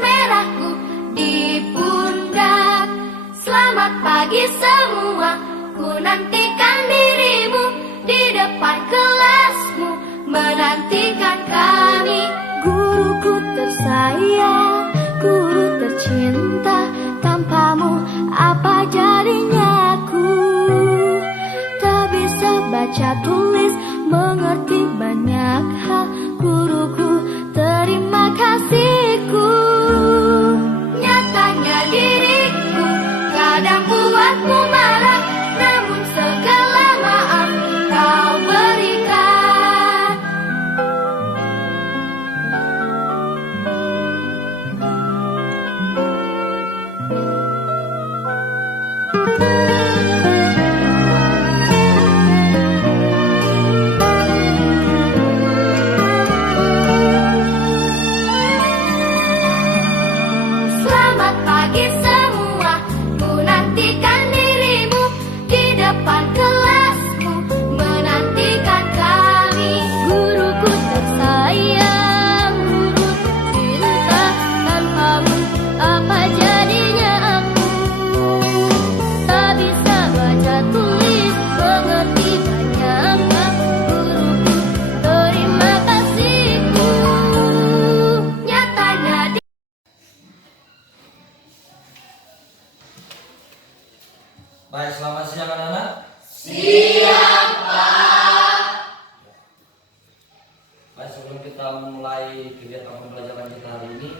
merahku di pundak. Selamat pagi semua, ku nantikan dirimu di depan kelasmu, menantikan kami. Guruku tersayang, guru tercinta, tanpamu apa jadinya aku? Tak bisa baca tulis, mengerti banyak hal. Guruku, terima kasihku. Nyatanya diriku kadang buatmu marah, namun segala maaf kau berikan. Selamat pagi semua, ku nantikan dirimu di depan kelasmu, menantikan kami. Guruku tersayang, guru tercinta, tanpamu apa jadinya aku? Tak bisa baca tulis, mengerti banyak hal. Guruku, terima kasihku. Nyatanya Baik, selamat siang anak-anak. Siang, Pak. Baik, sebelum kita mulai kegiatan pembelajaran kita hari ini,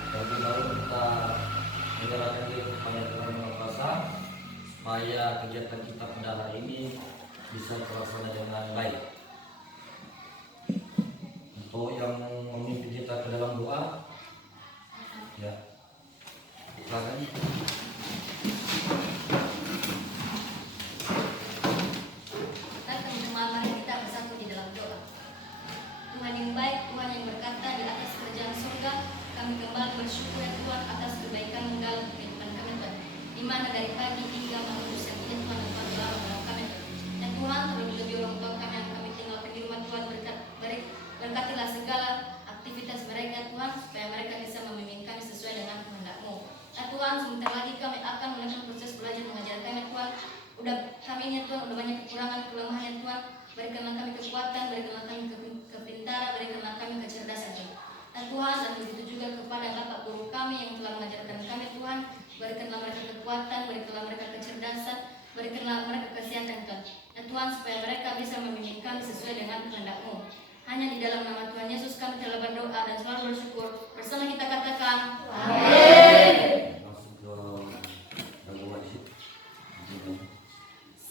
terlebih dahulu kita menyerahkan diri kepada Tuhan Yang Maha Kuasa supaya kegiatan kita pada hari ini bisa terlaksana dengan baik. Untuk yang memimpin kita ke dalam doa, ya, silakan. Teman-teman, mari kita bersatu di dalam doa. Tuhan yang baik, Tuhan yang berkata di atas kerajaan surga, kami kembali bersyukur ya Tuhan atas kebaikan dalam kehidupan kami Tuhan. Di mana dari pagi hingga malam bisa ini Tuhan Engkau telah menolong kami. Dan Tuhan terlebih-lebih orang tua kami yang kami tinggalkan di rumah Tuhan, berkatilah segala aktivitas mereka Tuhan, supaya mereka bisa membimbing kami sesuai dengan kehendak-Mu. Dan Tuhan, sebentar lagi kami akan melakukan proses belajar mengajar kami Tuhan. Udah kami ini Tuhan, udah banyak kekurangan, kelemahan ya Tuhan. Berikanlah kami kekuatan, berikanlah kami kepintaran, berikanlah kami kecerdasan Tuhan. Dan Tuhan, dan begitu juga kepada Bapak guru kami yang telah mengajarkan kami Tuhan. Berikanlah mereka kekuatan, berikanlah mereka kecerdasan, berikanlah mereka kesehatan Tuhan. Dan Tuhan, supaya mereka bisa membimbing kami sesuai dengan kehendak-Mu. Hanya di dalam nama Tuhan Yesus kami telah berdoa dan selalu bersyukur. Bersama kita katakan, Amin. Langsung ke dalam wajib.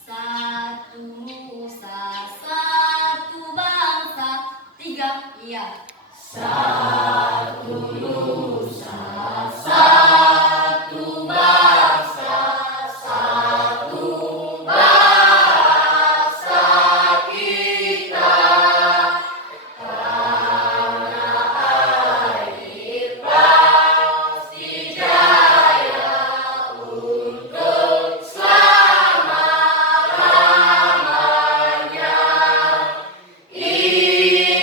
satu Nusa, satu bangsa, tiga, iya. Satu Nusa, satu bangsa, satu bahasa kita. Tanah air pasti jaya untuk selama-lamanya.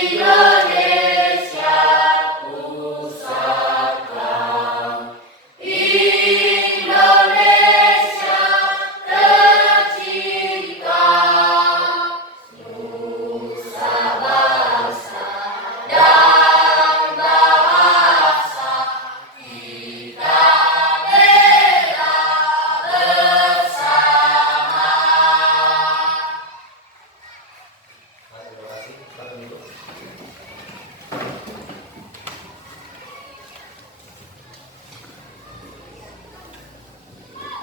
Indonesia pusaka, Indonesia tercinta, nusa bangsa dan bahasa kita bela bersama. Baik, terima kasih. Silakan duduk.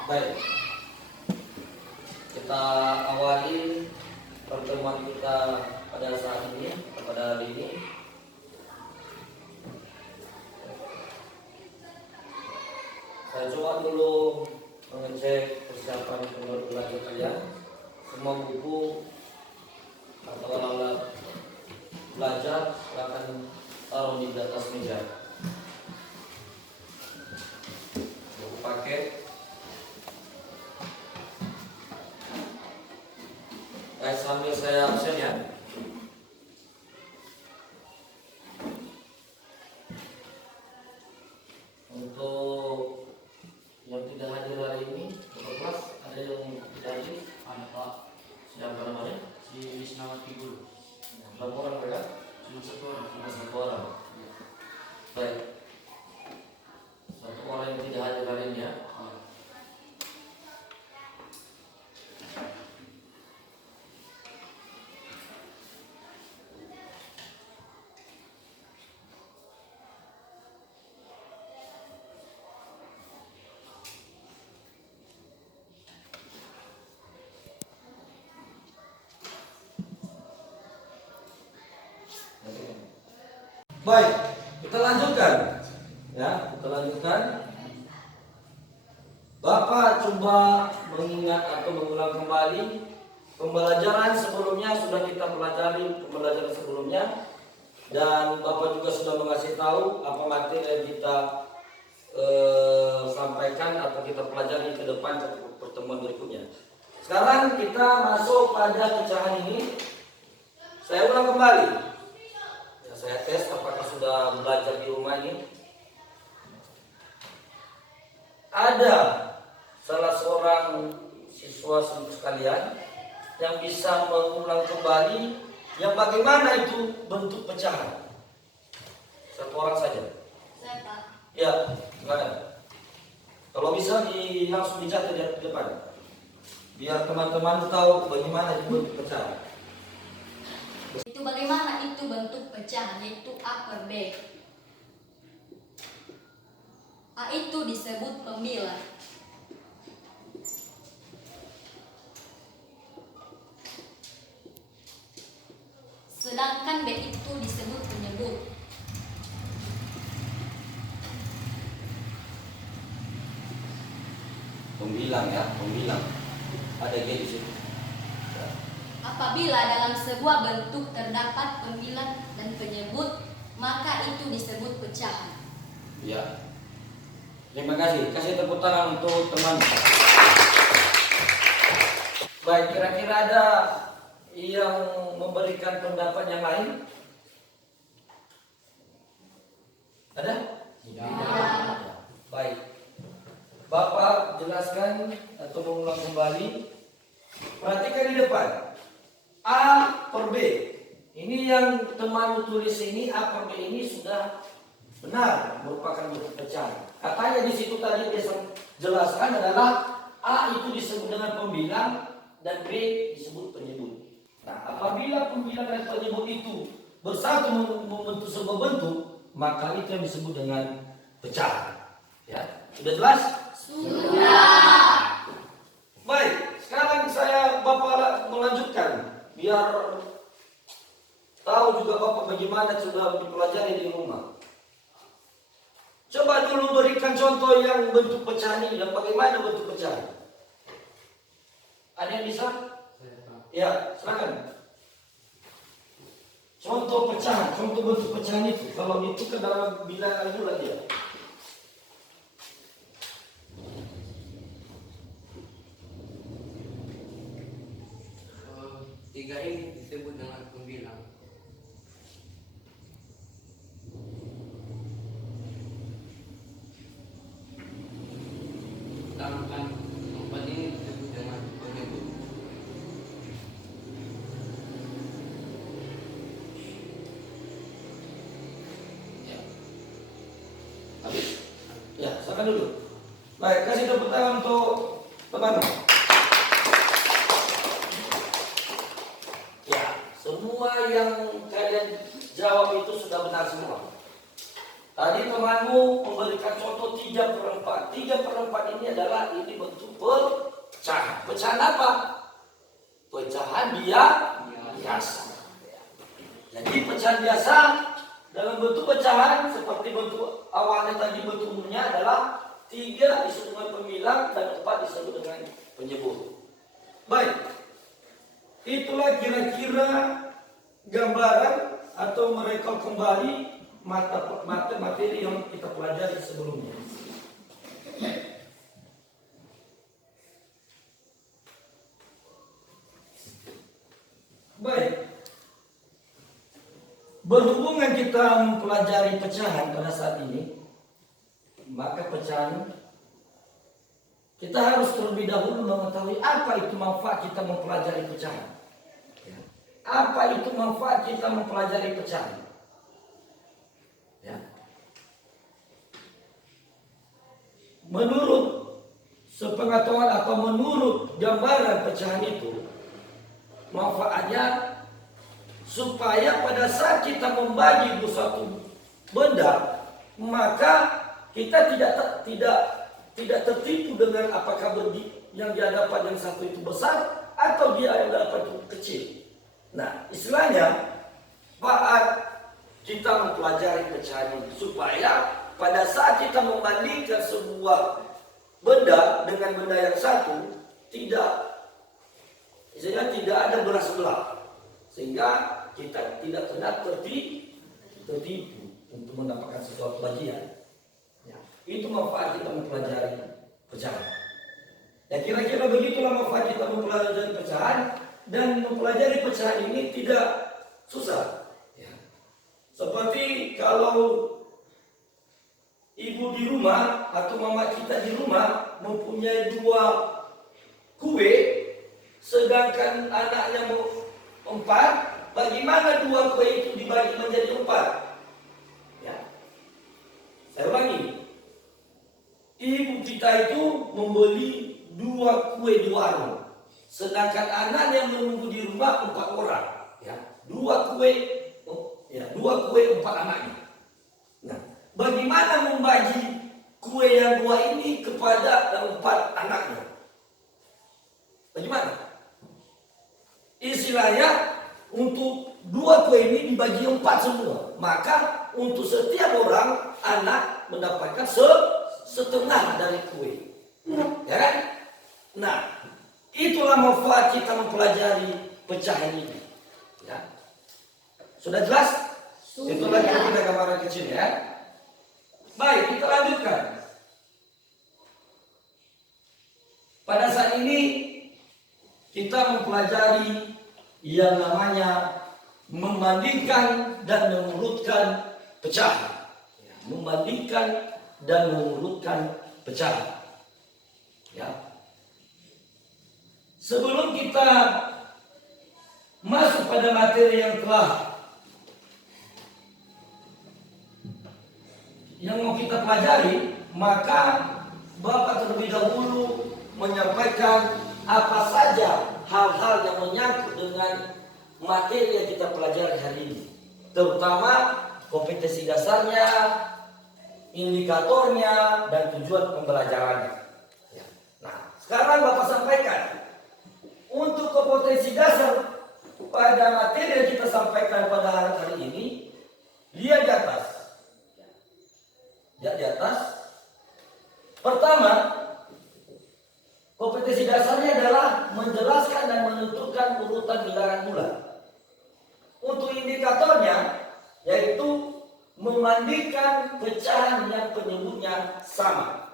Baik, kita awali pertemuan kita pada saat ini, pada hari ini. Saya coba dulu mengecek persiapan menurut belajar kalian. Semua buku atau alat belajar silakan taruh di atas meja. Buku paket. Baik, sambil saya absen ya. jadi Ada Pak, sedang namanya si Wisnawati Guru. berapa orang mereka? Cuma satu orang. Cuma satu orang. Baik. Satu orang yang tidak hadir kali ini ya. Baik, kita lanjutkan. Ya, kita lanjutkan. Bapak coba mengingat atau mengulang kembali pembelajaran sebelumnya, sudah kita pelajari pembelajaran sebelumnya, dan Bapak juga sudah mengasih tahu apa materi yang kita sampaikan atau kita pelajari ke depan ke pertemuan berikutnya. Sekarang kita masuk pada pecahan ini. Saya ulang kembali. Ya, saya tes apakah sudah belajar di rumah ini. Ada salah seorang siswa sekalian yang bisa mengulang kembali yang bagaimana itu bentuk pecahan. Satu orang saja. Saya Pak. Ya, silakan. Kalau bisa langsung dicatat di depan, biar teman-teman tahu bagaimana itu bentuk pecahan. Itu bagaimana itu bentuk pecahan, yaitu A per B. A itu disebut pembilang. Sedangkan B itu disebut penyebut. Pembilang ya, pembilang. Ada G di situ. Ya. Apabila dalam sebuah bentuk terdapat pembilang dan penyebut, maka itu disebut pecahan. Ya. Terima kasih. Kasih tepuk tangan untuk teman. Baik, kira-kira ada yang memberikan pendapat yang lain? Ada? Tidak. Baik. Bapak jelaskan atau mengulang kembali. Perhatikan di depan. A per B. Ini yang teman tulis ini, A per B ini sudah benar merupakan bentuk pecahan. Katanya di situ tadi dia jelaskan adalah A itu disebut dengan pembilang dan B disebut penyebut. Nah, apabila pembilang dan penyebut itu bersatu membentuk sebuah bentuk, maka itu yang disebut dengan pecahan. Ya, sudah jelas? Sudah. Baik, sekarang Bapak melanjutkan biar tahu juga Bapak bagaimana sudah dipelajari di rumah. Coba dulu berikan contoh yang bentuk pecahan ini dan bagaimana bentuk pecahan. Ada yang bisa? Ya, silakan. Contoh pecahan, contoh bentuk pecahan itu. Kalau itu ke dalam bilangan bulat dia. Tiga ini disebut dengan pembilang. Sedangkan empat ini disebut dengan penyebut. Ya. Habis? Ya, silakan dulu. Baik, kasih tepuk tangan untuk teman. Ya, semua yang kalian jawab itu sudah benar semua. Tadi temanmu memberikan contoh 3/4. 3/4 ini adalah bentuk pecahan. Pecahan apa? Pecahan biasa. Jadi pecahan biasa dalam bentuk pecahan seperti bentuk awalnya tadi bentuk umumnya adalah 3 disebut dengan pembilang dan 4 disebut dengan penyebut. Baik, itulah kira-kira gambaran atau merekap kembali materi yang kita pelajari sebelumnya. Baik. Berhubungan kita mempelajari pecahan pada saat ini, maka pecahan kita harus terlebih dahulu mengetahui apa itu manfaat kita mempelajari pecahan. Ya. Apa itu manfaat kita mempelajari pecahan? Ya. Menurut sepengetahuan atau menurut gambaran pecahan itu, manfaatnya supaya pada saat kita membagi suatu benda, maka kita tidak tertipu dengan apakah yang dia dapat yang satu itu besar atau dia yang dapat itu kecil. Nah, istilahnya saat kita mempelajari pecahan ini supaya pada saat kita membandingkan sebuah benda dengan benda yang satu tidak ada belah sebelah, sehingga kita tidak kena tertipu untuk mendapatkan sesuatu bagian. Ya, itu manfaat kita mempelajari pecahan. Ya, kira-kira begitulah manfaat kita mempelajari pecahan, dan mempelajari pecahan ini tidak susah. Ya. Seperti kalau ibu di rumah atau mama kita di rumah mempunyai 2 kue, sedangkan anaknya mau 4, bagaimana 2 kue itu dibagi menjadi 4? Ya. Saya ulangi, ibu kita itu membeli 2 kue di warung, sedangkan anaknya menunggu di rumah 4 orang. Ya. 2 kue 4 anaknya. Nah, bagaimana membagi kue yang 2 ini kepada 4 anaknya? Bagaimana? Istilahnya untuk 2 kue ini dibagi 4 semua, maka untuk setiap orang anak mendapatkan setengah dari kue. Ya kan? Nah, itulah manfaat kita mempelajari pecahan ini. Ya. Sudah jelas? Itulah kita gambaran kecil ya. Baik, kita lanjutkan. Pada saat ini kita mempelajari yang namanya membandingkan dan mengurutkan pecahan. Membandingkan dan mengurutkan pecahan. Ya. Sebelum kita masuk pada materi yang mau kita pelajari, maka Bapak terlebih dahulu menyampaikan apa saja hal-hal yang menyangkut dengan materi yang kita pelajari hari ini, terutama kompetensi dasarnya, indikatornya, dan tujuan pembelajarannya. Ya. Nah, sekarang Bapak sampaikan untuk kompetensi dasar pada materi yang kita sampaikan pada hari ini. Lihat di atas. Lihat di atas. Pertama, kompetensi dasarnya adalah menjelaskan dan menentukan urutan bilangan bulan. Untuk indikatornya yaitu membandingkan pecahan yang penyebutnya sama.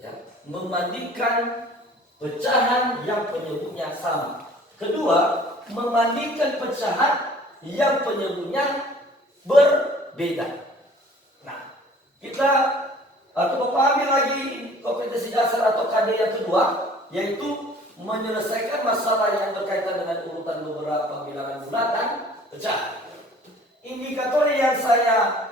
Ya, membandingkan pecahan yang penyebutnya sama. Kedua, membandingkan pecahan yang penyebutnya berbeda. Nah, kita Bapak ambil lagi kompetensi dasar atau KD yang kedua, yaitu menyelesaikan masalah yang berkaitan dengan urutan beberapa bilangan bulan dan pecahan. Indikator yang saya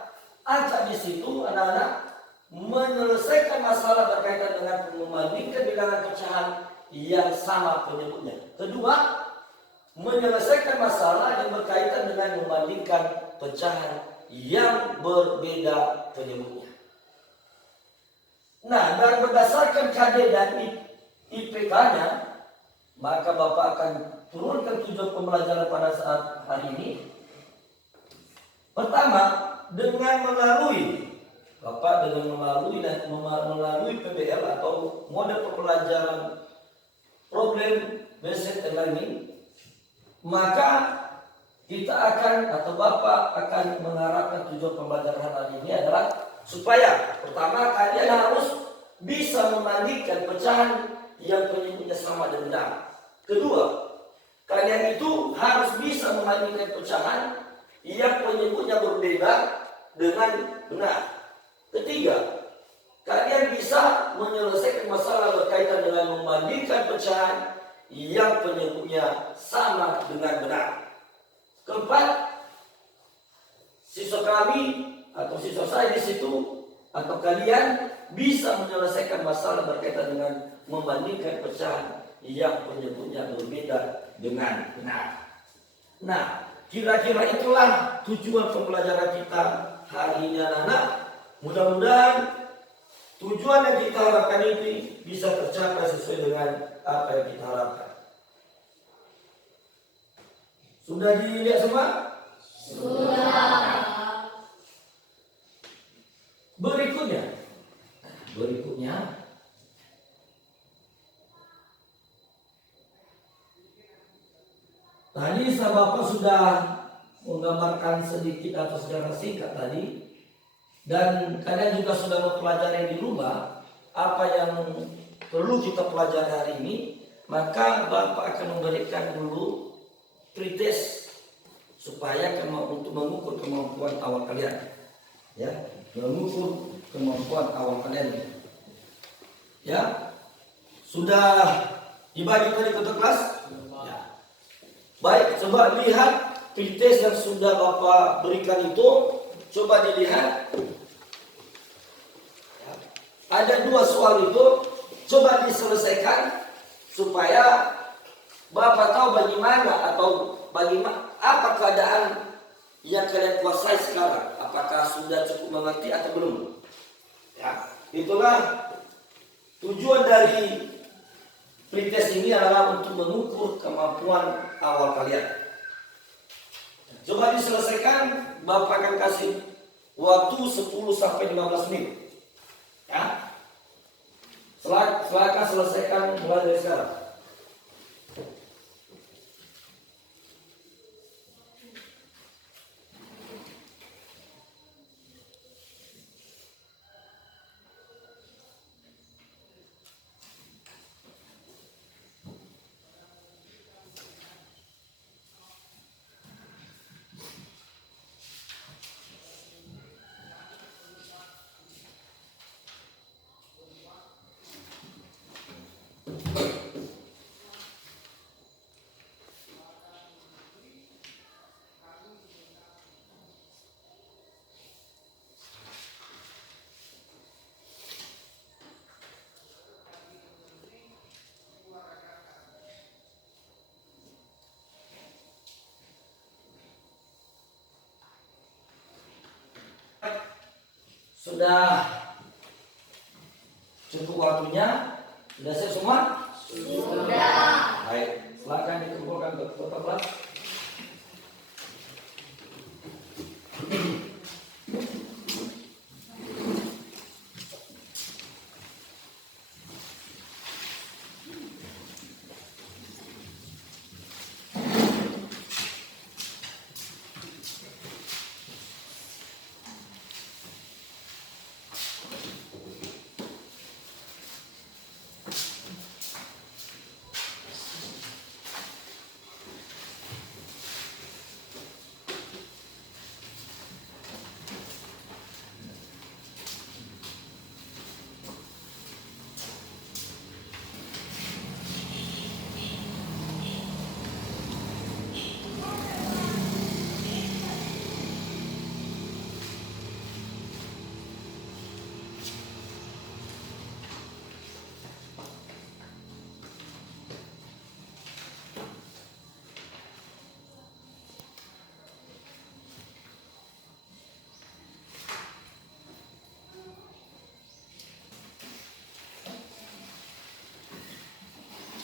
acak di situ anak-anak menyelesaikan masalah berkaitan dengan membandingkan bilangan pecahan yang sama penyebutnya. Kedua, menyelesaikan masalah yang berkaitan dengan membandingkan pecahan yang berbeda penyebutnya. Nah, dan berdasarkan KD dan IPK-nya, maka Bapak akan turunkan tujuan pembelajaran pada saat hari ini. Pertama, dengan melalui PBL atau model pembelajaran problem based learning, maka kita akan atau Bapak akan mengharapkan tujuan pembelajaran hari ini adalah supaya pertama kalian harus bisa membandingkan pecahan yang penyebutnya sama dan benar. Kedua, kalian itu harus bisa membandingkan pecahan yang penyebutnya berbeda dengan benar. Ketiga, kalian bisa menyelesaikan masalah berkaitan dengan membandingkan pecahan yang penyebutnya sama dengan benar. Keempat, siswa kami atau siswa saya di situ atau kalian bisa menyelesaikan masalah berkaitan dengan membandingkan pecahan yang penyebutnya berbeda dengan benar. Nah, kira-kira itulah tujuan pembelajaran kita hari ini anak-anak. Mudah-mudahan tujuan yang kita harapkan ini bisa tercapai sesuai dengan apa yang kita harapkan. Sudah dilihat semua? Sudah. Berikutnya tadi Bapak sudah menggambarkan sedikit atau secara singkat tadi, dan kalian juga sudah mempelajari di rumah apa yang perlu kita pelajari hari ini. Maka Bapak akan memberikan dulu pretest supaya untuk mengukur kemampuan awal kalian, ya, mengukur kemampuan awal kalian, ya. Sudah dibagi tadi ke kelas? Ya. Baik, coba lihat pretest yang sudah Bapak berikan itu, coba dilihat. Ya. Ada 2 soal itu, coba diselesaikan supaya Bapak tahu bagaimana apa keadaan yang kalian kuasai sekarang. Apakah sudah cukup mengerti atau belum? Ya, itulah tujuan dari pretest ini, adalah untuk mengukur kemampuan awal kalian. Coba diselesaikan, Bapak akan kasih waktu 10 sampai 15 menit. Ya. Silakan selesaikan mulai dari sekarang. Sudah cukup waktunya? Sudah siap semua? Sudah. Baik, silakan dikumpulkan ke kelas.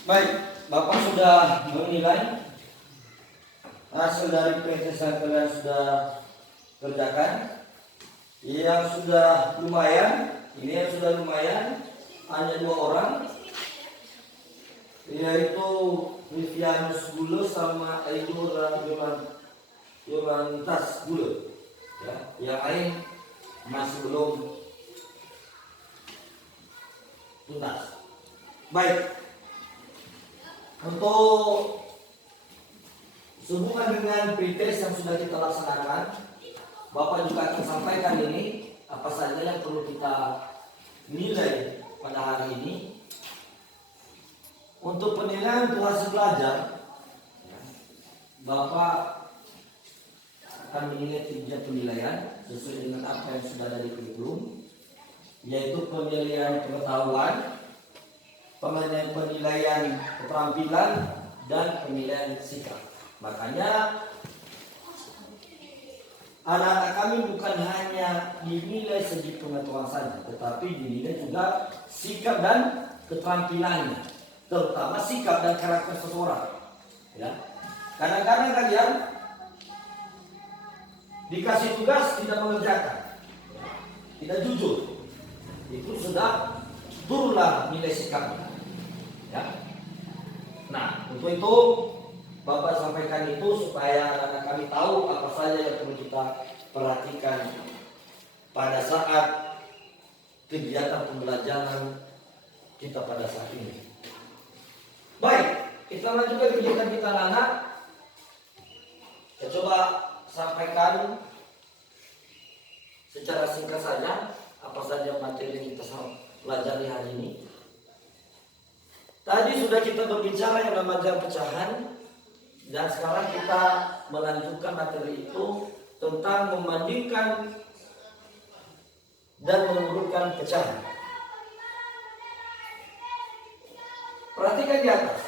Baik, Bapak sudah menilai hasil dari pretest yang kalian sudah kerjakan. Yang sudah lumayan, ini yang sudah lumayan, hanya 2 orang, yaitu Vivianus Gule sama Aidur Yolantas Gule. Ya, yang lain masih belum tuntas. Baik. Untuk sehubungan dengan pretest yang sudah kita laksanakan, Bapak juga akan sampaikan ini apa saja yang perlu kita nilai pada hari ini. Untuk penilaian untuk hasil belajar, Bapak akan menilai 3 penilaian sesuai dengan apa yang sudah ada di kurikulum, yaitu penilaian pengetahuan, penilaian keterampilan, dan penilaian sikap. Makanya anak-anak kami bukan hanya dinilai segi pengetahuan saja, tetapi dinilai juga sikap dan keterampilannya, terutama sikap dan karakter seseorang. Ya, kadang-kadang kalian dikasih tugas tidak mengerjakan, tidak jujur, itu sudah turunlah nilai sikapnya. Ya. Nah, untuk itu Bapak sampaikan itu supaya anak-anak kami tahu apa saja yang perlu kita perhatikan pada saat kegiatan pembelajaran kita pada saat ini. Baik, kita lanjutkan kegiatan kita anak-anak. Saya coba sampaikan secara singkat saja apa saja materi yang kita pelajari hari ini. Tadi sudah kita berbicara yang namanya pecahan, dan sekarang kita melanjutkan materi itu tentang membandingkan dan mengurutkan pecahan. Perhatikan di atas.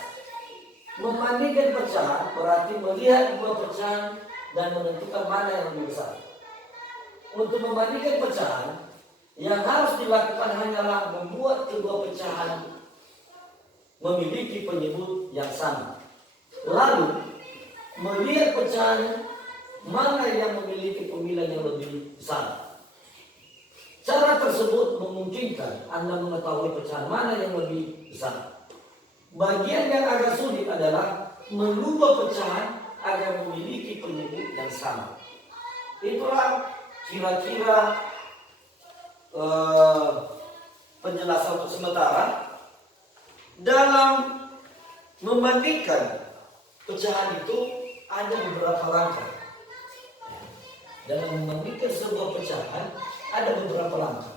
Membandingkan pecahan berarti melihat dua pecahan dan menentukan mana yang lebih besar. Untuk membandingkan pecahan, yang harus dilakukan hanyalah membuat kedua pecahan memiliki penyebut yang sama. Lalu melihat pecahan mana yang memiliki pemilihan yang lebih besar. Cara tersebut memungkinkan Anda mengetahui pecahan mana yang lebih besar. Bagian yang agak sulit adalah merubah pecahan agar memiliki penyebut yang sama. Itulah kira-kira penjelasan untuk sementara. Dalam membandingkan pecahan itu ada beberapa langkah. Dalam membandingkan sebuah pecahan ada beberapa langkah.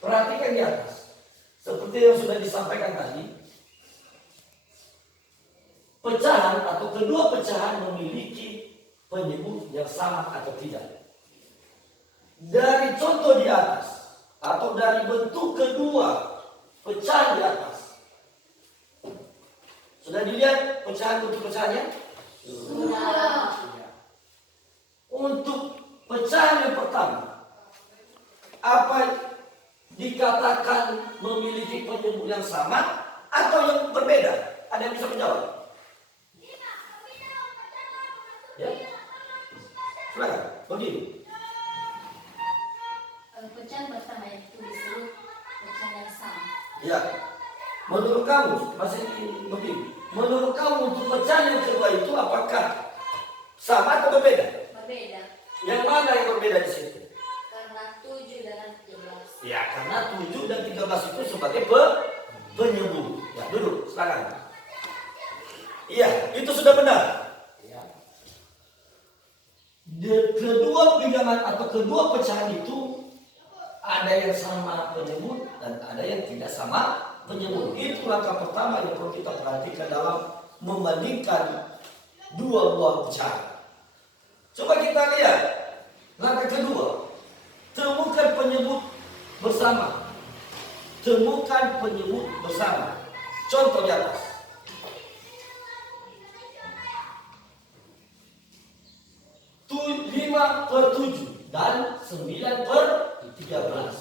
Perhatikan di atas. Seperti yang sudah disampaikan tadi, pecahan atau kedua pecahan memiliki penyebut yang sama atau tidak. Dari contoh di atas atau dari bentuk kedua pecahan di atas, sudah dilihat pecahan untuk pecahannya? Sudah. Untuk pecahan yang pertama, apa dikatakan memiliki penyebut yang sama atau yang berbeda? Ada yang bisa menjawab? Ya, silakan. Begini. Pecahan pertama itu disebut pecahan yang sama. Ya. Menurut kamu masih begini. Menurut kamu untuk pecahan yang kedua itu apakah sama atau berbeda? Berbeda. Yang mana yang berbeda di situ? Karena 7 dan 13. Ya, karena 7 dan 13 itu sebagai penyebut. Ya, duduk, silakan. Iya, itu sudah benar. Kedua bilangan atau kedua pecahan itu ada yang sama penyebut dan ada yang tidak sama penyebut. Itu langkah pertama yang perlu kita perhatikan dalam membandingkan dua buah pecahan. Coba kita lihat langkah kedua. Temukan penyebut bersama. Temukan penyebut bersama. Contoh di atas. 5/7 dan 9/13.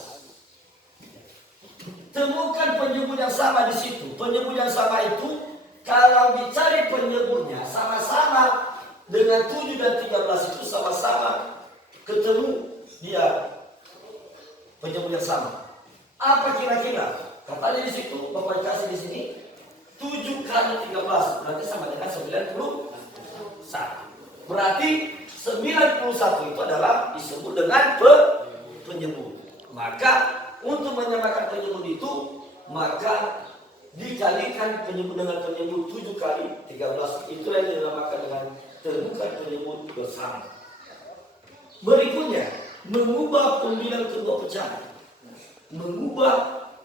Temukan penyebut yang sama di situ. Penyebut yang sama itu kalau dicari penyebutnya sama-sama dengan 7 dan 13 itu sama-sama ketemu dia penyebut yang sama. Apa kira-kira? Katanya di situ, Bapak kasih di sini 7 kali 13 berarti sama dengan 91. Berarti 91 itu adalah disebut dengan penyebut. Maka untuk menyamakan penyebut itu, maka dikalikan penyebut dengan penyebut 7 kali 13. Itu yang dinamakan dengan temukan penyebut bersama. Berikutnya, mengubah pembilang kedua pecahan. Mengubah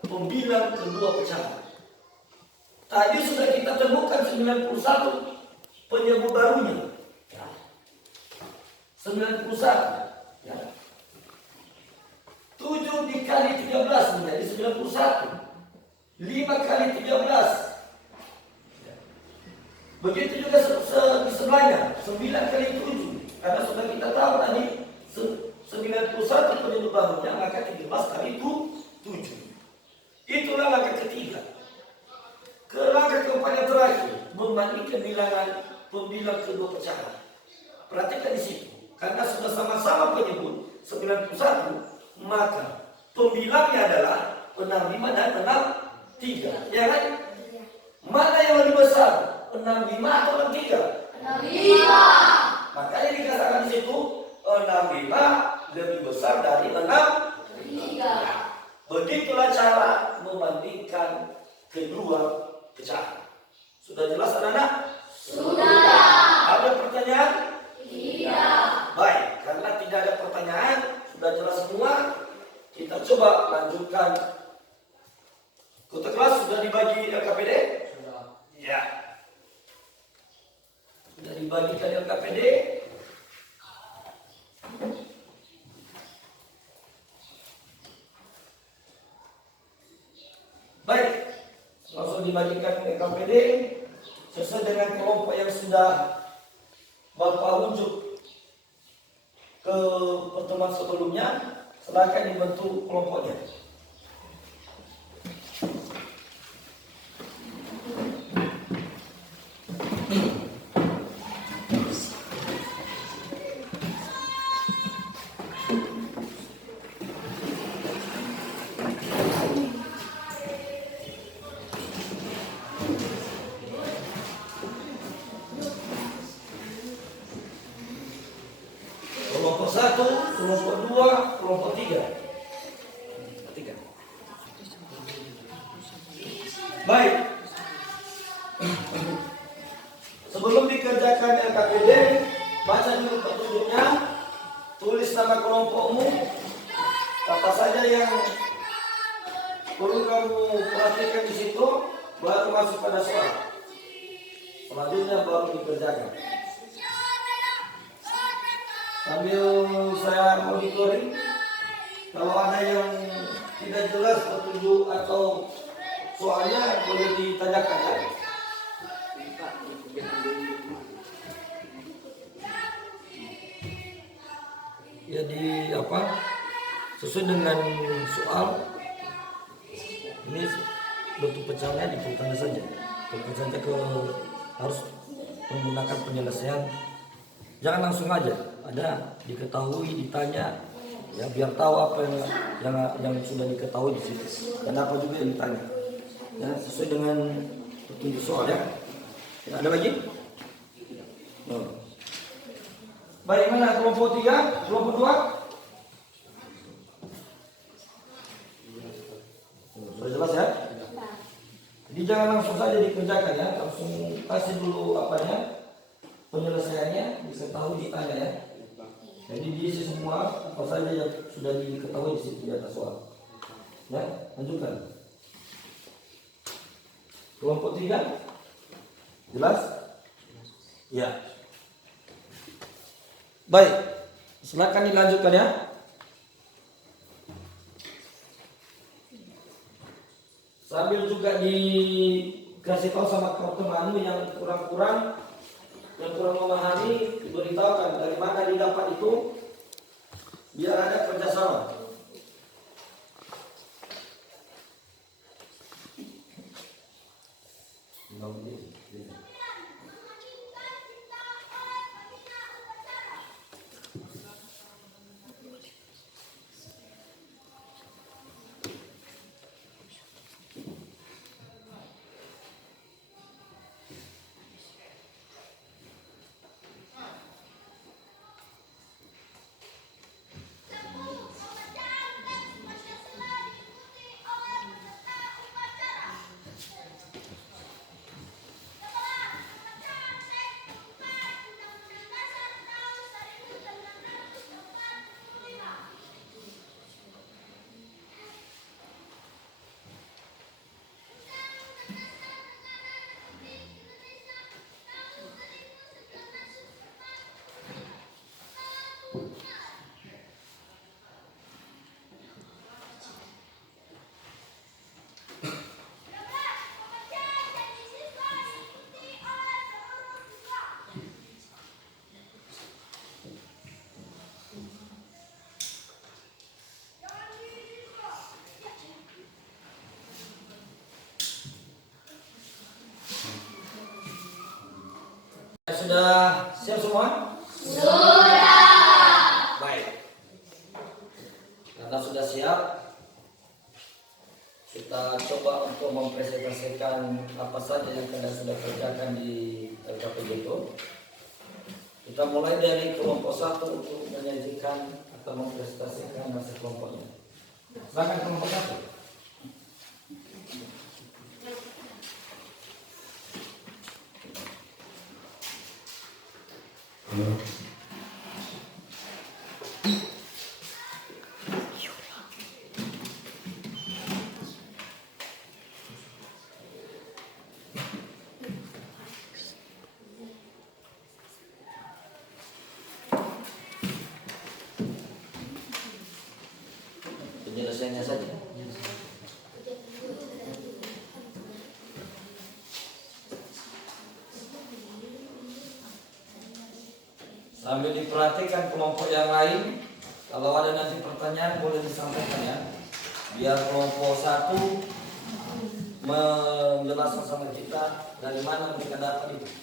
pembilang kedua pecahan. Tadi sudah kita temukan 91 penyebut barunya. Ya. 91. Ya. 7 dikali 13 menjadi 91. 5 kali 13. Ya. Begitu juga di sebelahnya 9 kali 7. Karena sudah kita tahu tadi 91 penyebut barunya, maka 13 kali 7. Itulah langkah ketiga. Ke langkah keempat yang terakhir, membandingkan bilangan pembilang kedua pecahan. Perhatikan di situ, karena sudah sama-sama penyebut 91, maka pembilangnya adalah 65 dan 63. Ya kan? Mana yang lebih besar? 65 atau 63? 65. Makanya dikatakan di situ 65 lebih besar dari 63. Begitulah cara membandingkan kedua pecahan. Sudah jelas anak-anak? Sudah. Ada pertanyaan? Tidak. Baik, karena tidak ada pertanyaan, sudah jelas semua. Kita coba lanjutkan. Kota kelas sudah dibagi LKPD? Sudah. Ya. Sudah dibagikan LKPD? Baik, langsung dibagikan LKPD sesuai dengan kelompok yang sudah Bapak unjuk ke pertemuan sebelumnya. Silakan dibentuk kelompoknya. Kelompok 1, kelompok 2, kelompok 3. Baik. Sebelum dikerjakan LKPD, baca dulu petunjuknya, tulis nama kelompokmu, apa saja yang perlu kamu perhatikan di situ, baru masuk pada soal. Selanjutnya baru dikerjakan. Sambil saya monitoring, kalau ada yang tidak jelas petunjuk atau soalnya boleh ditanyakan ya. Jadi apa? Sesuai dengan soal ini bentuk pecahannya ditentukan saja. Pecahannya harus menggunakan penyelesaian. Jangan langsung aja. Ada diketahui, ditanya, ya biar tahu apa yang sudah diketahui di situ. Dan apa juga yang ditanya. Ya, sesuai dengan petunjuk soal ya. Ya, ada lagi? No. Baik, mana kelompok 3, kelompok 2? Sudah jelas ya? Jadi jangan langsung saja dikerjakan ya, langsung kasih dulu apanya, penyelesaiannya, diketahui, ditanya ya. Jadi diisi semua apa saja yang sudah diketahui di situ di atas soal. Ya, lanjutkan. Kelompok 3, jelas? Ya. Baik, silakan dilanjutkan ya. Sambil juga dikasih tahu sama teman-teman yang kurang memahami, diberitahukan dari mana didapat itu, biar ada kerjasama. sudah siap semua? Baik. Karena sudah siap, kita coba untuk mempresentasikan apa saja yang kalian sudah kerjakan di LKPJ itu. Kita mulai dari kelompok 1 untuk menyajikan atau mempresentasikan hasil kelompoknya. Silakan kelompok 1. Penyelesaiannya saja. Sambil diperhatikan kelompok yang lain, kalau ada nanti pertanyaan boleh disampaikan ya. Biar kelompok 1 menjelaskan sama kita dari mana mereka dapat itu.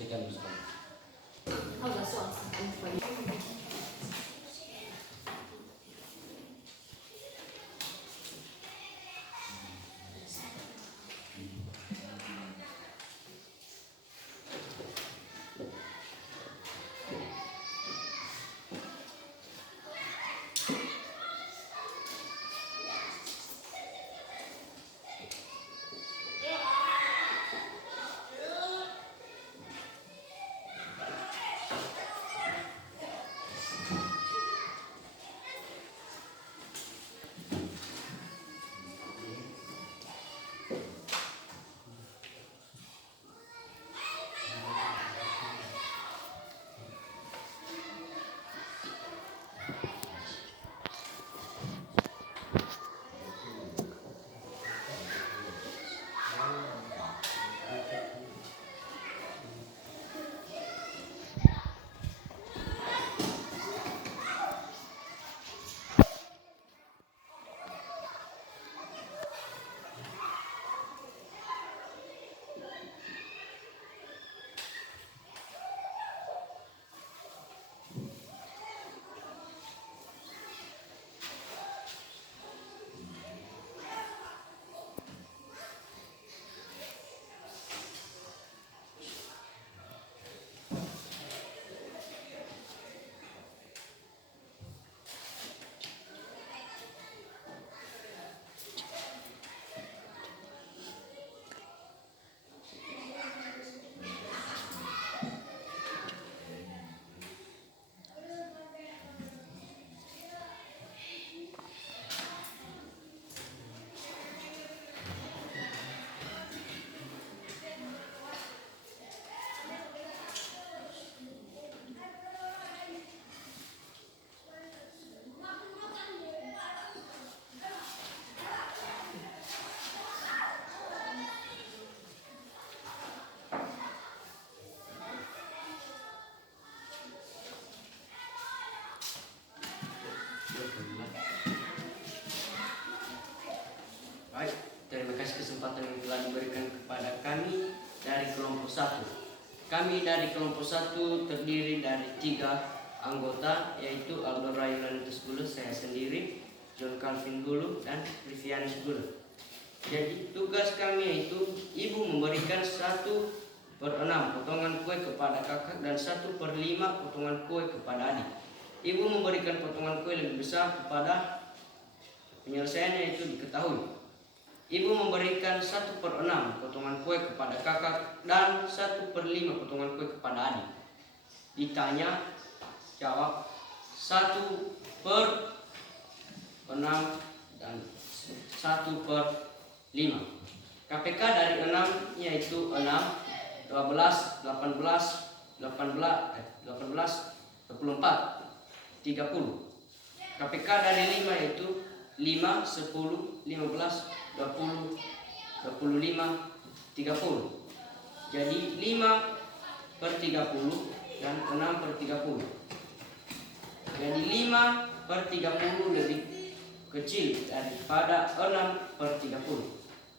Sampaikan Ustaz. Baik, terima kasih kesempatan yang telah diberikan kepada kami dari kelompok 1. Kami dari kelompok 1 terdiri dari 3 anggota, yaitu Aldo Rayulantus Gulu, saya sendiri, John Calvin Gulu, dan Rivianus Gulu. Jadi tugas kami yaitu ibu memberikan 1/6 potongan kue kepada kakak dan 1/5 potongan kue kepada adik. Ibu memberikan potongan kue lebih besar kepada penyelesaiannya itu diketahui. Ibu memberikan 1/6 potongan kue kepada kakak dan 1/5 potongan kue kepada adik. ditanya jawab 1/6 dan 1/5. KPK dari 6 yaitu 6, 12, 18, 24, 30. KPK dari 5 yaitu 5, 10, 15, 20, 25, 30. Jadi 5/30 dan 6/30. Jadi 5/30 lebih kecil daripada 6/30.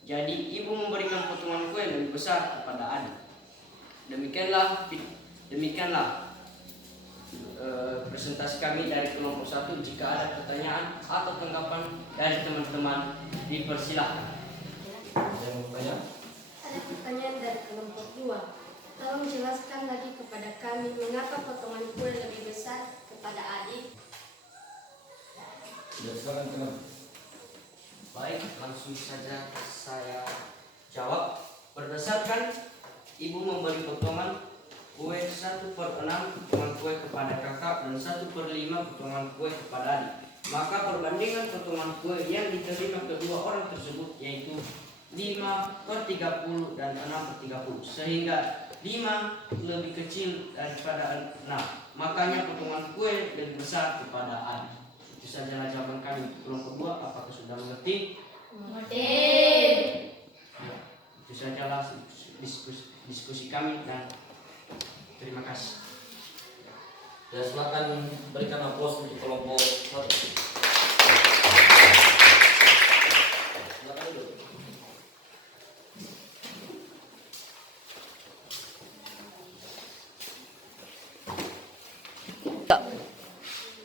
Jadi ibu memberikan potongan kue lebih besar kepada adik. Demikianlah presentasi kami dari kelompok 1. Jika ada pertanyaan atau tanggapan dari teman-teman, dipersilahkan. Yang mau tanya? Ada pertanyaan dari kelompok 2. Tolong jelaskan lagi kepada kami mengapa potongan kue lebih besar kepada adik. Ya, silakan teman. Baik, langsung saja saya jawab. Berdasarkan ibu memberi potongan kue 1/6 potongan kue kepada kakak dan 1/5 potongan kue kepada adik. Maka perbandingan potongan kue yang diterima kedua orang tersebut yaitu 5/30 dan 6/30. Sehingga 5 lebih kecil daripada 6. Makanya potongan kue lebih besar kepada adik. Itu sajalah jawaban kami kelompok 2. Apakah sudah mengerti? Mengerti. Itu sajalah diskusi kami dan terima kasih. Ya, silakan berikan aplaus untuk kelompok 1. Silakan dulu.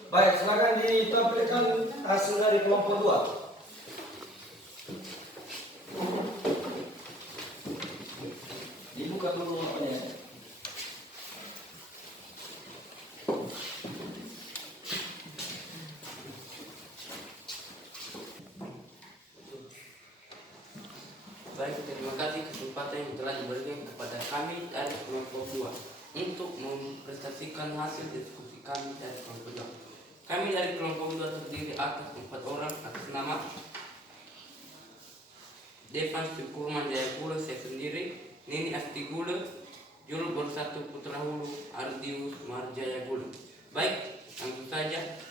Baik, silakan ditampilkan hasil dari kelompok 2. Dibuka dulu apanya. Baik, terima kasih kesempatan yang telah diberikan kepada kami dari kelompok 2 untuk mempresentasikan hasil diskusi kami dari kelompok 2. Kami dari kelompok 2 terdiri atas 4 orang atas nama Devan Syukurman Jayapura, saya sendiri, Nini Astigula, Juru Bersatu Putra Hulu, Ardius Marjaya Gula. Baik, langsung saja.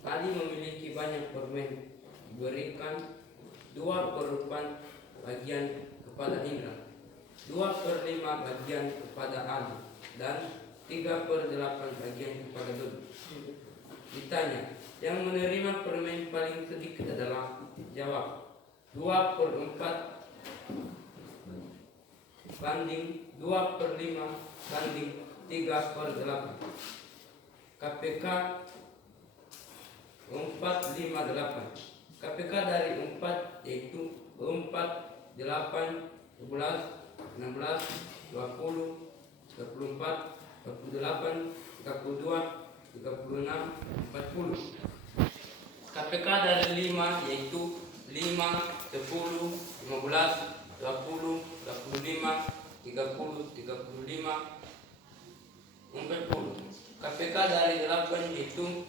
Adi memiliki banyak permen, diberikan 2/4 bagian kepada Indra, 2/5 bagian kepada Ali, dan 3/8 bagian kepada Dodi. Ditanya, yang menerima permen paling sedikit adalah? Jawab, 2/4 banding 2/5 banding 3/8. KPK 458. KPK dari 4 yaitu 4, 8, 11, 16, 20, 24, 28, 32, 36, 40. KPK dari 5 yaitu 5, 10, 15, 20, 25, 30, 35, 40. KPK dari 8 yaitu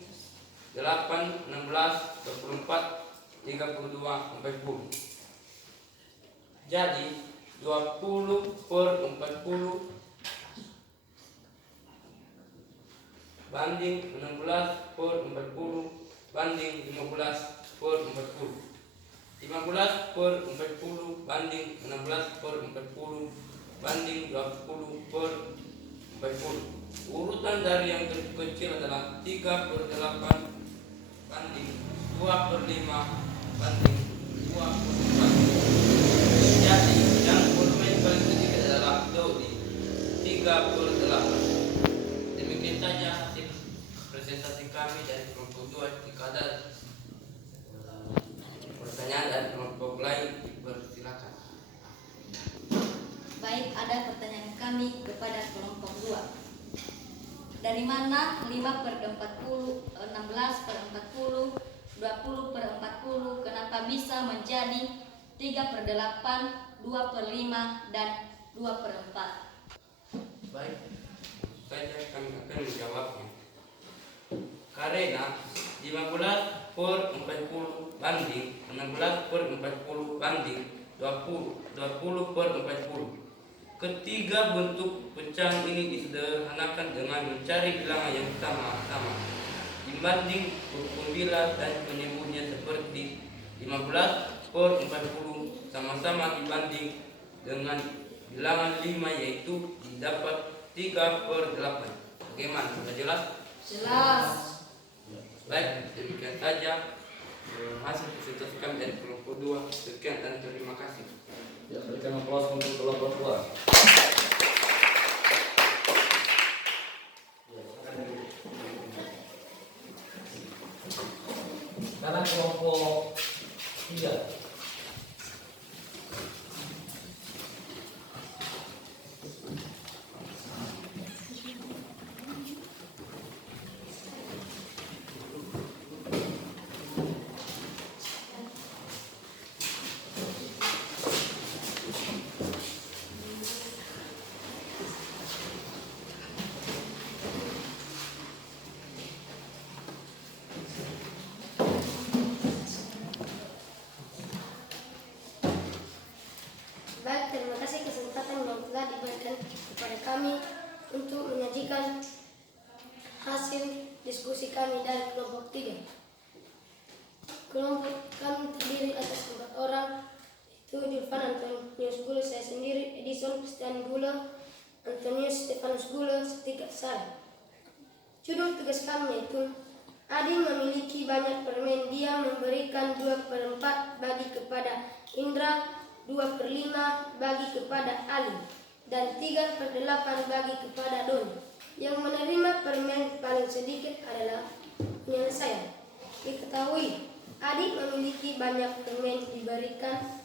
8, 16, 24, 32, 40. Jadi 20/40 banding 16/40 banding 15/40. 15/40 banding 16/40 banding 20/40. Urutan dari yang terkecil adalah 3/8 banding 2/5 banding 2/4. Jadi yang permen paling sedikit adalah Dodi, 3/8. Demikian saja hasil presentasi kami dari kelompok 2. Jika ada pertanyaan dari kelompok lain, dipersilakan. Baik, ada pertanyaan kami kepada kelompok 2. Dari mana 5/40, 16/40, 20/40 kenapa bisa menjadi 3/8, 2/5 dan 2/4? Baik, saja kami akan menjawabnya. Karena 15/40 banding 16/40 banding 20/40. Ketiga bentuk pecahan ini disederhanakan dengan mencari bilangan yang sama-sama. Dibanding hukum bilah dan penyebutnya seperti 15/40 sama-sama dibanding dengan bilangan 5 yaitu didapat 3/8. Bagaimana? Sudah jelas? Jelas. Baik, demikian saja hasil presentasi kami dari kelompok 2. Sekian dan terima kasih. Ya, berikan aplaus untuk kelompok 2. Sekarang kelompok 3. Baik, terima kasih kesempatan yang telah diberikan kepada kami untuk menyajikan hasil diskusi kami dari kelompok 3. Kelompok kami terdiri atas 4 orang, yaitu Julvan Antonius Gula, saya sendiri, Edison Christian Gula, Antonius Stefanus Gula, Setika saya. Judul tugas kami yaitu Adi memiliki banyak permen, dia memberikan 2/4 bagi kepada Indra, 2/5 bagi kepada Ali, dan 3/8 bagi kepada Doni. Yang menerima permen paling sedikit adalah penyelesaian. Diketahui, Adi memiliki banyak permen, diberikan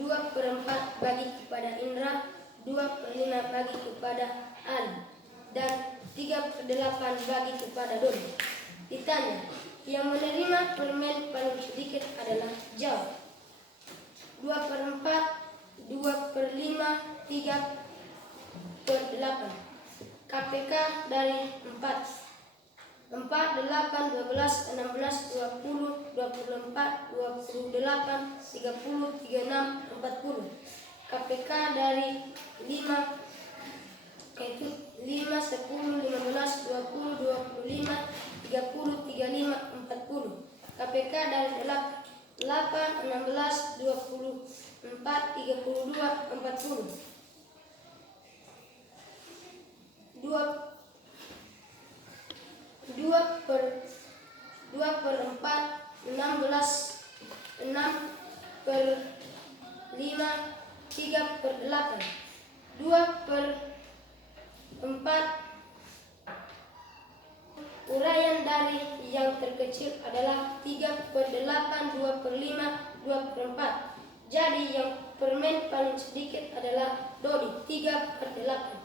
2/4 bagi kepada Indra, 2/5 bagi kepada Ali, dan 3/8 bagi kepada Doni. Ditanya, yang menerima permen paling sedikit adalah jawab. 2/4, 2/5, 3/8. KPK dari 4. 4, 8, 12, 16, 20, 24, 28, 30, 36, 40. KPK dari 5 yaitu 5, 10, 15, 20, 25, 30, 35, 40. KPK dari 8, 16, 24, 32, 40. 2 per 4, 16, 6 per 5, 3 per 8. 2 per 4. Uraian dari yang terkecil adalah 3 per 8, 2 per 5, 2 per 4. Jadi yang permen paling sedikit adalah Dodi, 3 per 8.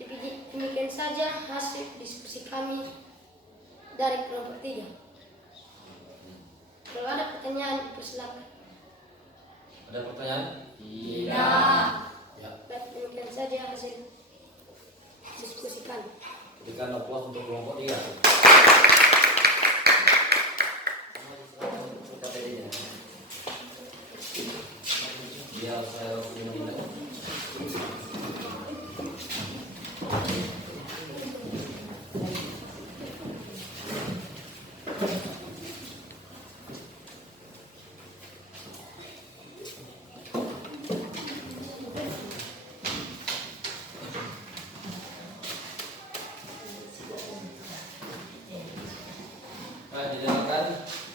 Demikian saja hasil diskusi kami dari kelompok 3. Kalau ada pertanyaan, persilakan. Ada pertanyaan? Tidak. Ya. Baik, demikian saja hasil diskusi kami. Berikan aplaus untuk kelompok 3. Biar saya menilai.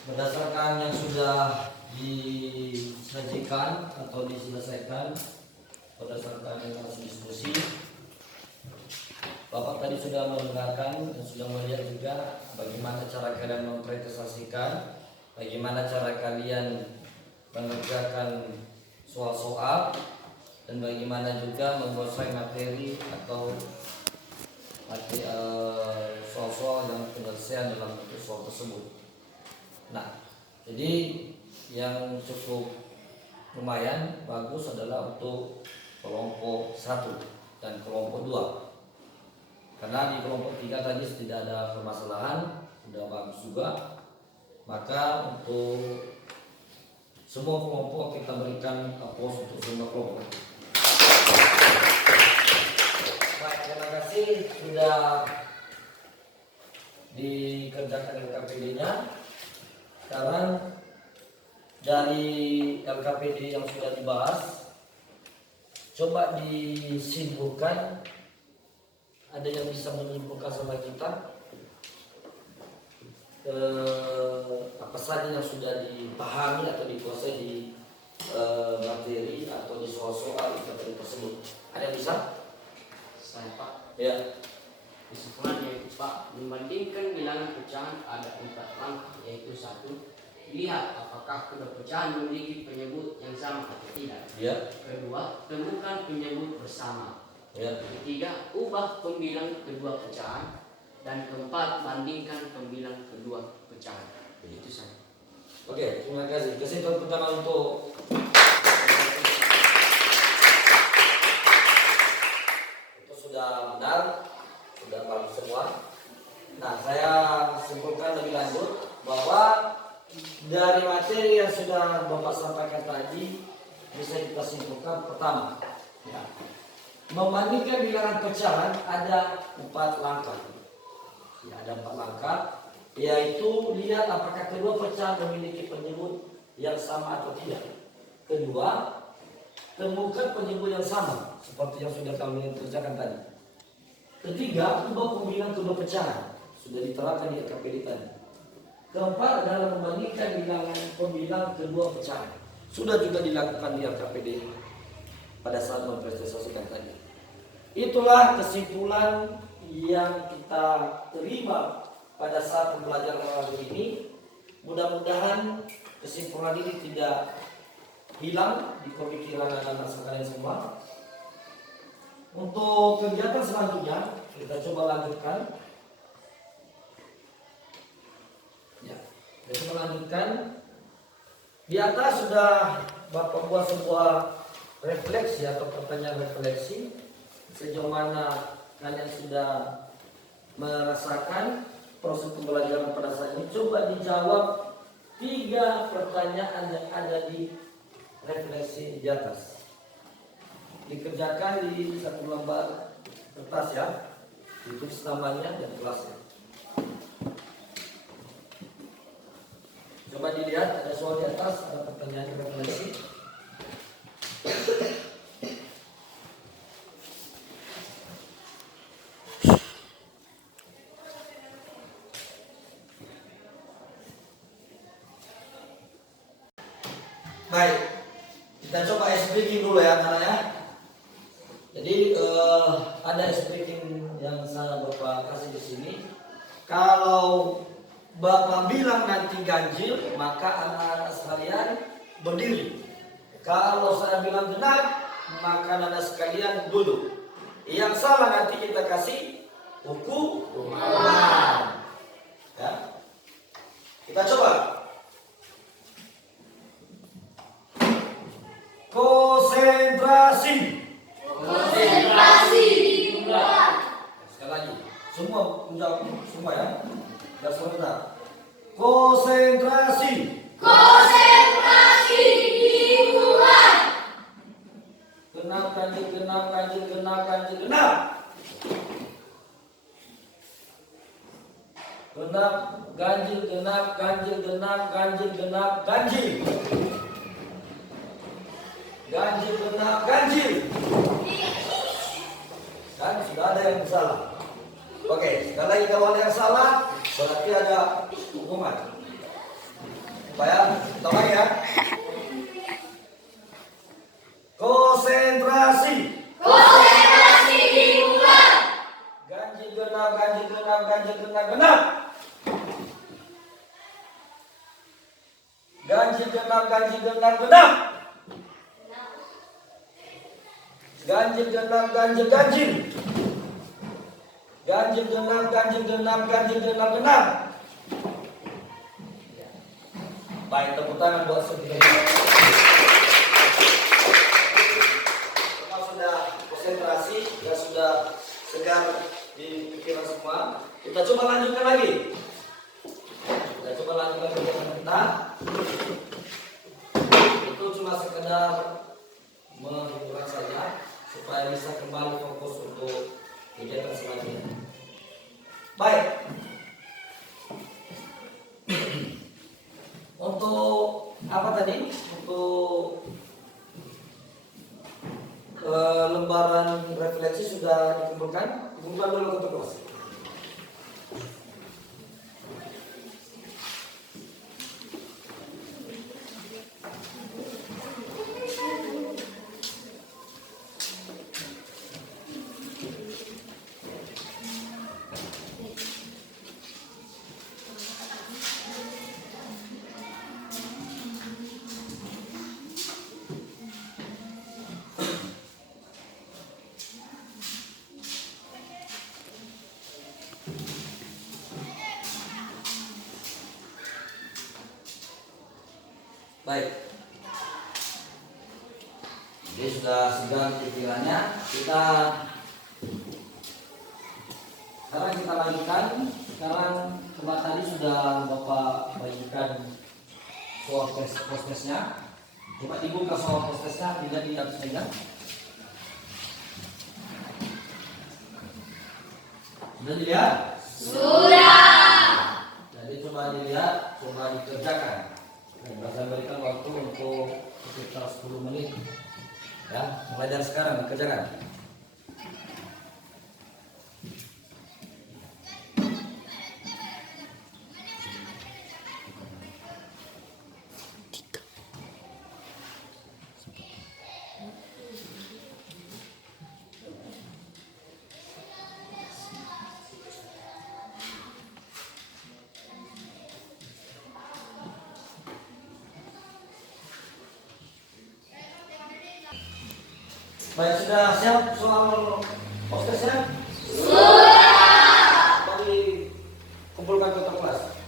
Berdasarkan yang sudah disajikan atau diselesaikan berdasarkan hasil diskusi, Bapak tadi sudah mendengarkan dan sudah melihat juga bagaimana cara kalian mempresentasikan, bagaimana cara kalian mengerjakan soal-soal, dan bagaimana juga menguasai materi atau soal-soal yang penyelesaian dalam bentuk soal tersebut. Nah, jadi yang cukup lumayan bagus adalah untuk kelompok 1 dan kelompok 2. Karena di kelompok 3 tadi tidak ada permasalahan, sudah bagus juga. Maka untuk semua kelompok kita berikan aplaus untuk semua kelompok. Baik, terima kasih sudah dikerjakan LKPD-nya. Sekarang dari LKPD yang sudah dibahas, coba disimpulkan. Ada yang bisa menyimpulkan sama kita apa saja yang sudah dipahami atau dikuasai di materi atau di soal-soal LKPD tersebut. Ada yang bisa? Saya Pak. Ya. Kesimpulan yaitu Pak, membandingkan bilangan pecahan ada 4 langkah, yaitu 1. Lihat apakah kedua pecahan memiliki penyebut yang sama atau tidak. Ya. Kedua, temukan penyebut bersama. Ya. Ketiga, ubah pembilang kedua pecahan. Dan keempat, bandingkan pembilang kedua pecahan. Itu saja. Oke, terima kasih. Kesimpulan pertama untuk itu sudah benar, sudah bagus semua. Nah, saya simpulkan lebih lanjut bahwa dari materi yang sudah Bapak sampaikan tadi bisa kita simpulkan pertama, ya, membandingkan bilangan pecahan ada 4 langkah. Ya, ada 4 langkah, yaitu lihat apakah kedua pecahan memiliki penyebut yang sama atau tidak. Kedua, temukan penyebut yang sama seperti yang sudah kami kerjakan tadi. Ketiga, ubah pembilang kedua pecahan, sudah diterapkan di LKPD tadi. Keempat adalah membandingkan bilangan pembilang kedua pecahan, sudah juga dilakukan di LKPD pada saat mempresentasikan tadi. Itulah kesimpulan yang kita terima pada saat pembelajaran hari ini. Mudah-mudahan kesimpulan ini tidak hilang di pemikiran anak-anak sekalian semua. Untuk kegiatan selanjutnya kita coba lanjutkan. Ya, kita coba lanjutkan. Di atas sudah Bapak buat sebuah refleksi atau pertanyaan refleksi sejauh mana kalian sudah merasakan proses pembelajaran pada saat ini. Coba dijawab 3 pertanyaan yang ada di refleksi di atas. Dikerjakan di satu lembar kertas ya, ditulis namanya dan kelasnya. Coba dilihat, ada soal di atas, ada pertanyaan refleksi. Baik, kita coba speaking dulu ya anak ya. Jadi ada speaking yang saya Bapak kasih di sini. Kalau Bapak bilang nanti ganjil, maka anak-anak sekalian berdiri. Kalau saya bilang benar, maka anak-anak sekalian duduk. Yang salah nanti kita kasih hukuman. Ya. Kita coba. Konsentrasi. Konsentrasi. Sekali lagi. Semua menjawab semua ya. Biar semua benar. Konsentrasi. Konsentrasi. Dimulai. Genap ganjil, genap ganjil, genap ganjil, genap. Genap ganjil, genap ganjil, genap ganjil, genap ganjil. Ganjil, genap ganjil. Kan sudah ada yang salah. Oke, sekali lagi kalau ada yang salah berarti ada hukuman. Supaya kita lagi ya. Konsentrasi. Konsentrasi. Dimulai. Ganjil genap, ganjil genap, ganjil genap, genap. Ganjil genap, ganjil genap, genap. Ganjil genap, ganjil, ganjil. Ganjil genap, ganjil genap, ganjil genap, genap. Baik, tepuk tangan buat semua. Semua sudah konsentrasi, ya sudah segar di pikiran semua. Kita coba lanjutkan lagi. Kita coba lanjutkan kegiatan kita. Itu cuma sekedar menghiburkan saja supaya bisa kembali fokus untuk kegiatan selanjutnya. Baik. Untuk apa tadi? Untuk lembaran refleksi sudah dikumpulkan. Kumpulkan dulu ke kelas. Baik. Jadi sudah segar pikirannya. Sekarang kita lanjutkan. Sekarang coba tadi sudah Bapak bagikan soal post-testnya. Coba dibuka soal post-testnya, dilihat di atas meja. Sudah dilihat? Sudah. Jadi coba dilihat, coba dikerjakan. Saya berikan waktu untuk sekitar 10 menit. Ya, mulai dari sekarang kerjakan. Baik, sudah siap soal post-testnya? Sudah. Bagi kumpulkan ke kelas.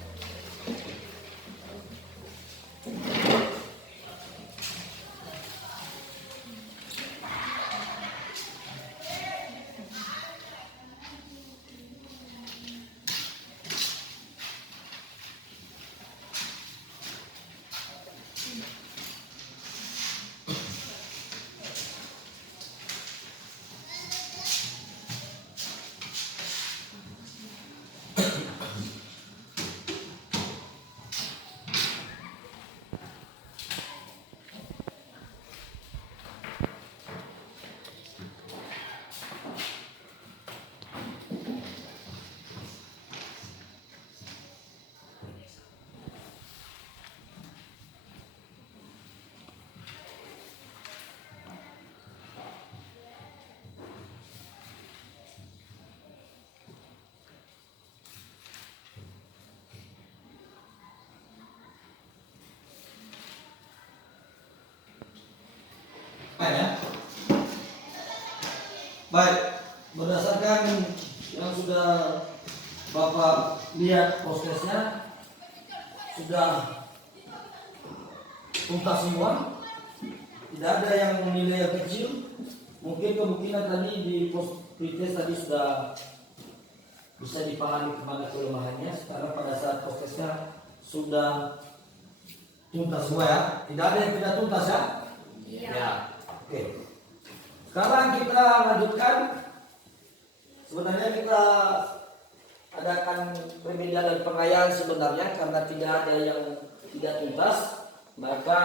Baik, berdasarkan yang sudah Bapak lihat prosesnya sudah tuntas semua, tidak ada yang menilai yang kecil. Mungkin kemungkinan tadi di pretest tadi sudah bisa dipahami kemana kelemahannya. Sekarang pada saat prosesnya sudah tuntas semua ya, tidak ada yang tidak tuntas ya. Ya. Oke. Sekarang kita lanjutkan. Sebenarnya kita adakan perbedaan dan pengayaan sebenarnya karena tidak ada yang tidak tuntas, maka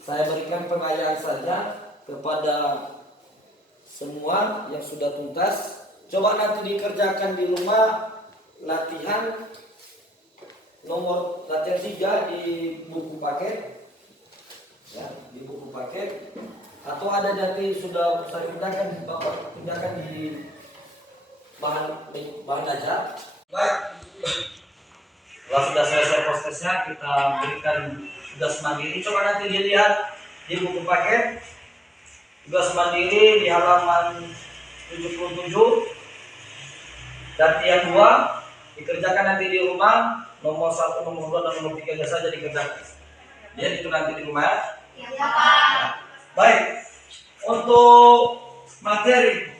saya berikan pengayaan saja kepada semua yang sudah tuntas. Coba nanti dikerjakan di rumah latihan nomor latihan 3 di buku paket, ya, di buku paket, atau ada nanti sudah saya pindahkan, Bapak pindahkan di bahan aja. Baik, kalau sudah selesai prosesnya kita berikan tugas mandiri. Coba nanti dilihat di buku paket tugas mandiri di halaman 77 dan yang 2 dikerjakan nanti di rumah. Nomor 1, nomor 2, dan nomor 3 saja dikerjakan. Jadi itu nanti di rumah ya. Nah, baik, untuk materi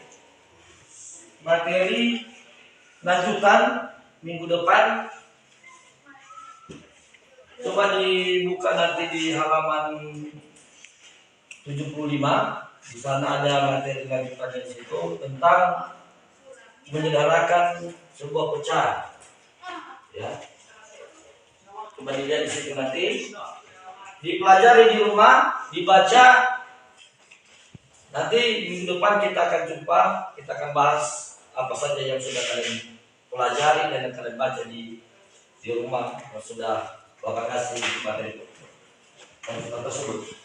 lanjutan minggu depan coba dibuka nanti di halaman 75. Di sana ada materi lanjutan di situ tentang menyederhanakan sebuah pecahan. Ya. Coba dilihat di situ nanti. Dipelajari di rumah, dibaca. Nanti minggu depan kita akan jumpa, kita akan bahas apa saja yang sudah kalian pelajari dan yang kalian baca di rumah yang sudah Bapak kasih di materi tersebut.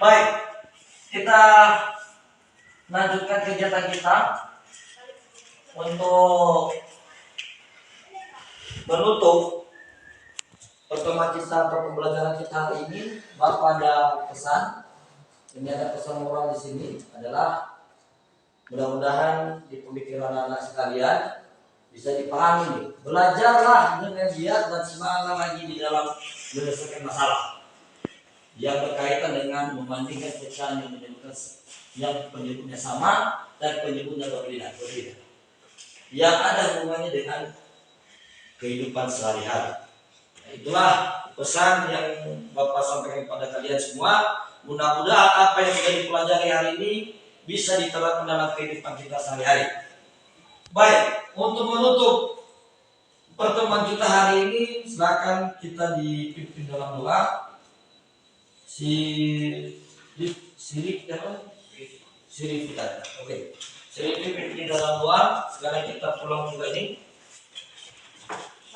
Baik, kita lanjutkan kegiatan kita untuk menutup pertemuan kita atau pembelajaran kita hari ini. Bapak ada pesan. Ini ada pesan moral di sini adalah mudah-mudahan di pemikiran anak sekalian bisa dipahami nih. Belajarlah dengan giat dan semangat lagi di dalam menyelesaikan masalah yang berkaitan dengan membandingkan pecahan yang penyebutnya sama dan penyebutnya berbeda. Yang ada hubungannya dengan kehidupan sehari-hari. Nah, itulah pesan yang Bapak sampaikan kepada kalian semua. Mudah-mudahan apa yang sudah dipelajari hari ini bisa diterapkan dalam kehidupan kita sehari-hari. Baik, untuk menutup pertemuan kita hari ini, silakan kita dipimpin dalam doa. Oke. Sirip pimpin dalam doa. Sekarang kita pulang juga ini.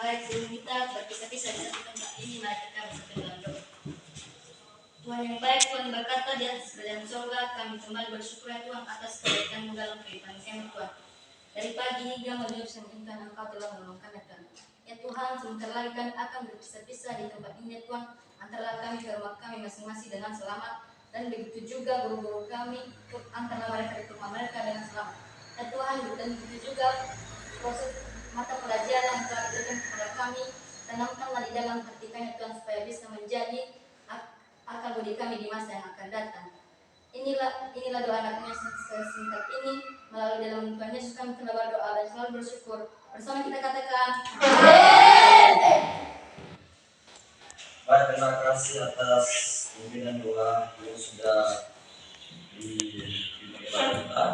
Baik, sebelum kita berpisah-pisah di satu tempat ini, mari kita bersatu dalam doa. Tuhan yang baik, Tuhan berkata di atas kerajaan surga, kami kembali bersyukur ya Tuhan atas kebaikan-Mu dalam kehidupan kami Tuhan. Dari pagi hingga malam Engkau telah menolong kami Tuhan. Ya Tuhan, sebentar lagi kami akan berpisah-pisah di tempat ini ya Tuhan. Antarlah kami ke rumah kami masing-masing dengan selamat, dan begitu juga guru-guru kami antarlah mereka ke rumah mereka dengan selamat. Ya Tuhan, dan begitu juga proses mata pelajaran yang telah diberikan kepada kami, tanamkanlah di dalam hati kami Tuhan supaya bisa menjadi akal budi kami di masa yang akan datang. Inilah doa anaknya sesingkat ini. Melalui dalam Tuhan Yesus kami telah berdoa dan selalu bersyukur. Bersama kita katakan amin. Baik, terima kasih atas pembinaan doa yang sudah dipimpin kita.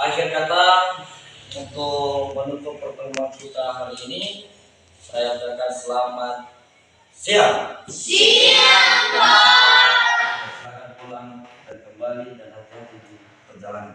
Akhir kata, untuk menutup pertemuan kita hari ini, saya ucapkan selamat siang. Siang, Pak. Silakan pulang dan kembali dan hati-hati di perjalanan.